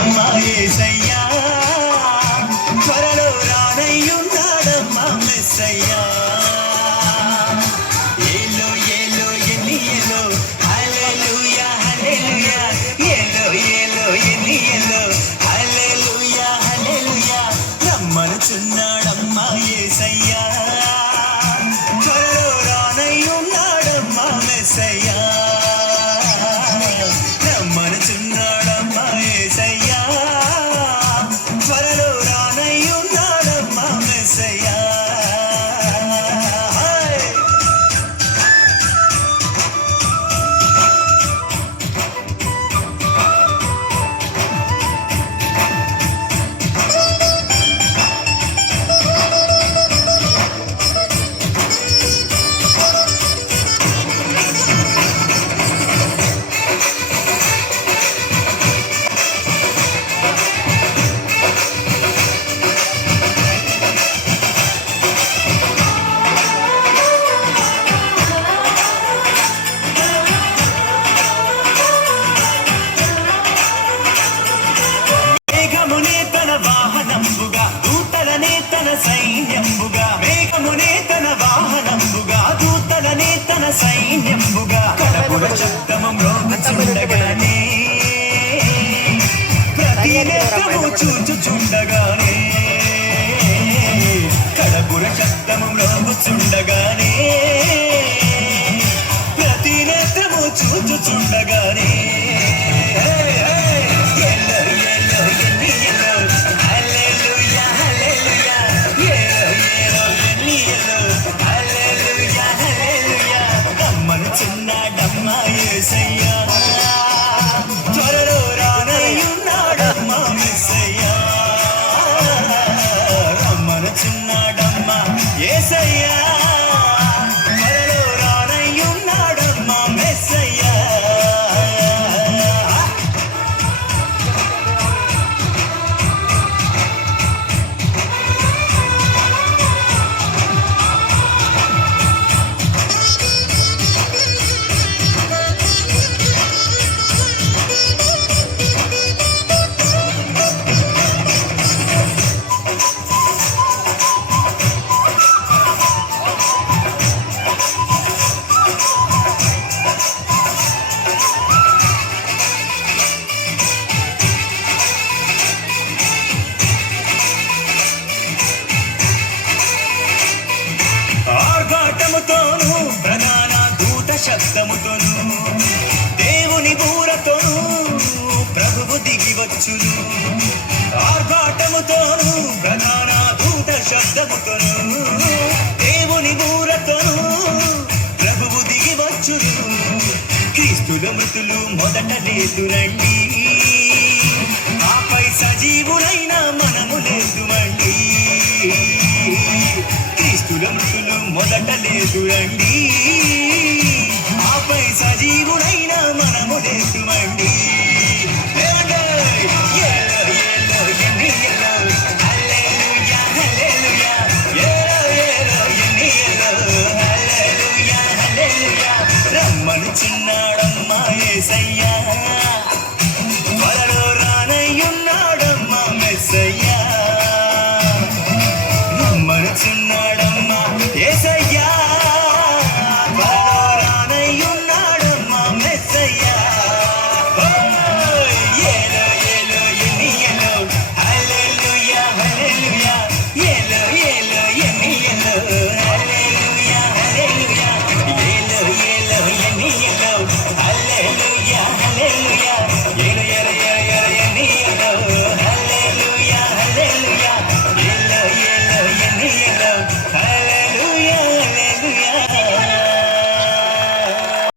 చున్నాడమ్మా యేసయ్యా, త్వరలో రానయ్యున్నాడమ్మా మెస్సయ్యా. ఏలో ఏలో ఎన్నియలో హల్లెలూయా హల్లెలూయా, ఏలో ఏలో ఎన్నియలో హల్లెలూయా హల్లెలూయా, రమ్మనుచున్నాడమ్మా యేసయ్యా, త్వరలో రానయ్యున్నాడమ్మా మెస్సయ్యా. రమ్మనుచున్నాడమ్మా యేసయ్యా, త్వరలో రానయ్యున్నాడమ్మా మెస్సయ్యా. వాహనంబుగా దూతలనే తన సైన్యంబుగా, మేఘమునే తన వాహనంబుగా దూతలనే తన సైన్యంబుగా, కడపుర శబ్దము మ్రోగుచుండగానే ప్రతి నేత్రము చూచుచుండగానే, కడపుర శబ్దము మ్రోగుచుండగానే ప్రతి నేత్రము చూచుచుండగానే, చిన్నాడమ్మా యేసయ్యా, త్వరలో రానయ్యున్నాడమ్మా మెస్సయ్యా. రమ్మనుచున్నాడమ్మా యేసయ్యా, త్వరలో రానయ్యున్నాడమ్మా మెస్సయ్యా. ఆర్భాటముతోను ప్రధాన దూత శబ్దముతోను దేవుని బూరతోను ప్రభువు దిగివచ్చును. ఆర్భాటముతోను ప్రధాన దూత శబ్దముతోను దేవుని బూరతోను ప్రభువు దిగివచ్చును. క్రీస్తుల మృతులు మొదట లేదురండి, ఆపై సజీవులైన మనము లేదుమండి. క్రీస్తుల మృతులు మొదట లేదురండి,